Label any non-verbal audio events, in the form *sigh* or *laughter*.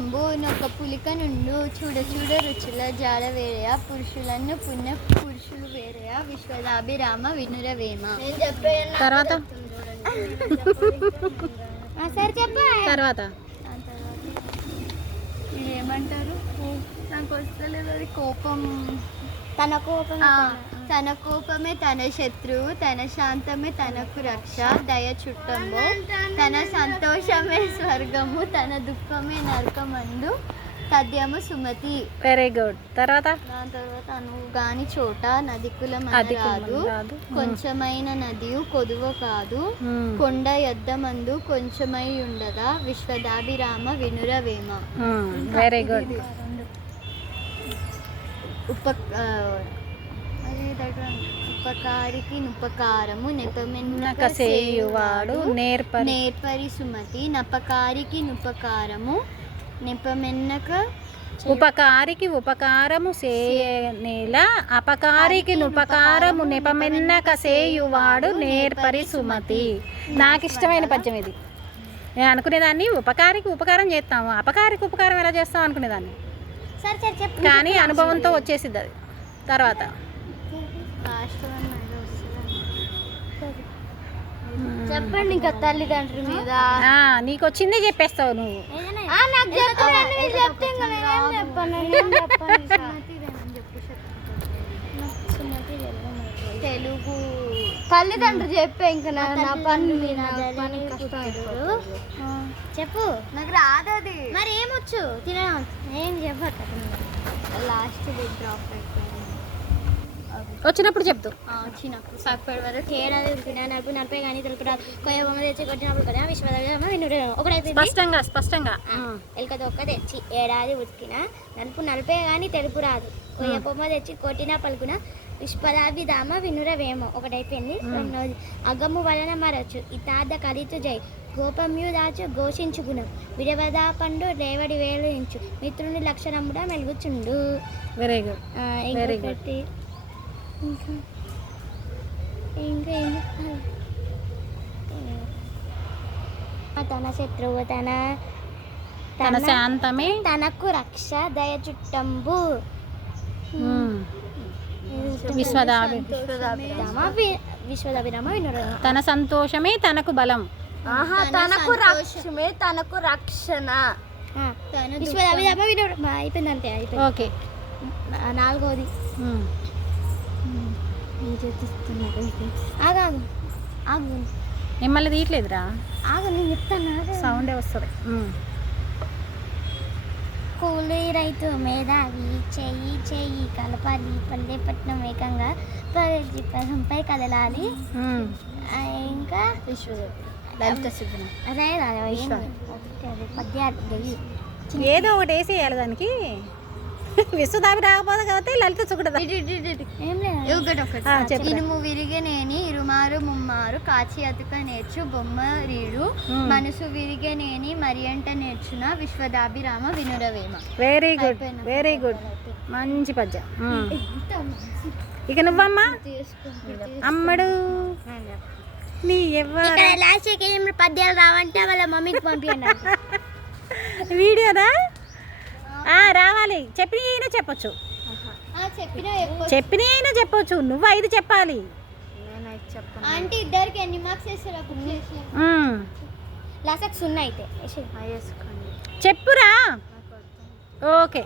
చుట్టంబు నొక పులిక నుండు చూడ చూడ రుచుల జాడ వేరయా? పురుషులను పుణ్య పురుషులు వేరయా? విశ్వదాభిరామ వినురవేమ తర్వాత? సరే చెప్ప. తర్వాత? ఏమంటారు? నాకు వస్తలేదు అది కోపం. తన కోపం తన కోపమే తన శత్రువు తన శాంతమే తనకు రక్ష దయ చుట్టంబు తన సంతోషమే స్వర్గము తన దుఃఖమే నరకమందు తద్యము సుమతి. వెరీ గుడ్ తర్వాత? దాని తర్వాత అనువు గాని చోట నది కులం అది రాదు రాదు కొంచెమైన నదియు కొదువ కాదు. కొండ యొద్దమందు కొంచెమై ఉండగా విశ్వదాభిరామ వినురవేమ. వెరీ గుడ్ ఉప ఉపకారికి నుపకారము నెపమెన్నక కసేయువాడు నేర్పరి నేర్పరి సుమతి నపకారికి నుపకారము నెపమెన్నక ఉపకారికి ఉపకారము సేయనేల అపకారికి ఉపకారము నెపమెన్నక సేయువాడు నేర్పరి సుమతి నాకు ఇష్టమైన పద్యం ఇది. నేను అనుకునేదాన్ని ఉపకారికి ఉపకారం చేస్తాము. అపకారికి ఉపకారం ఎలా చేస్తాం అనుకునేదాన్ని? సరే సరే చెప్పు. కానీ అనుభవంతో వచ్చేసిద్ది అది. తర్వాత. చెప్పండి ఇంకా తల్లిదండ్రుల మీద. ఆ, నీకు వచ్చిందే చెప్పేస్తావు నువ్వు. *laughs* తెలుగు. తల్లిదండ్రులు చెప్పే ఇంకా నా పని అయిపోతుంది. చెప్పు. నాకు రాదు అది. మరి ఏమొచ్చు తినడం ఏం లాస్ట్ డ్రాప్ అయిపోయింది. వచ్చినప్పుడు చెప్తూ. వచ్చినప్పుడు వరకు నలుపు నలపై కానీ కొయ్య బొమ్మ తెచ్చి కొట్టినప్పుడు కదా వినుడు. స్పష్టంగా స్పష్టంగా. దొక్క తెచ్చి ఏడాది ఉతికిన నలుపు నలిపే గాని తెలుపు రాదు. కొయ్య బొమ్మ తెచ్చి కొట్టిన పలుకున విశ్వదాభిధామ వినురవేమో ఒకటైపోయింది. రెండోది అగము వలన మరచు ఇతాద కలితు జై. గోపమ్యు దాచు ఘోషించు గుణం. విడవదా పండు రేవడి వేలు ఇంచు మిత్రుని లక్షణముడా మెలుగుచుండు. వెరీ గుడ్ ఇంకొకటి. ఇంకా ఇంకా ఏం చెప్పాలి? ఆ, తన శత్రువు తన తన శాంతమే? తనకు రక్ష దయ చుట్టంబు. విశ్వదాభిరామ తన సంతోషమే తనకు బలం. ఆహా తనకు రక్షమే తనకు రక్షణ. తన విశ్వదాభిరామ వినుడు బా, అయిపోయింది అంతే అయిపోయింది. ఓకే. నాలుగోది. ఉమ్. ఆగు మిమ్మల్ని తీయట్లేదురా ఆగు నేను చెప్తాను సౌండే వస్తుంది కూలి రైతు మేధావి చెయ్యి చెయ్యి కలపాలి పల్లెపట్నం ఏకంగా ప్రగతి పదంపై కదలాలి ఆ, ఇంకా అదే పద్యాలు ఏదో ఒకటి వేసి వేయాలి దానికి విశ్వదాభి రాకపోతే కాబట్టి లలిత చెప్పు. ఇనుము విరిగనేని ఇరుమారు ముమ్మారు కాచి అతుక నేర్చు బొమ్మ రీడు. మనసు విరిగనేని మరియంట నేర్చున విశ్వదాభిరామ వినురవేమ. Very good. వెరీ గుడ్ మంచి పద్యం. ఇక నువ్వమ్మా? అమ్మడు. నీ ఎవ్వరు ఇక్కడ లాస్ట్ ఏం పద్యాలు రావంటే వాళ్ళ మమ్మీకి పంపించండి వీడియోదా రావాలి. చెప్పిన అయినా చెప్పొచ్చు. చెప్పిన అయినా చెప్పొచ్చు. నువ్వు ఐదు చెప్పాలి. ఆంటీ ఇద్దరికి ఎన్ని మార్క్స్ వేస్తారు అప్పుడు చేసి ఉమ్. లాస్ట్ సున్నా అయితే. చెప్పురా. ఓకే.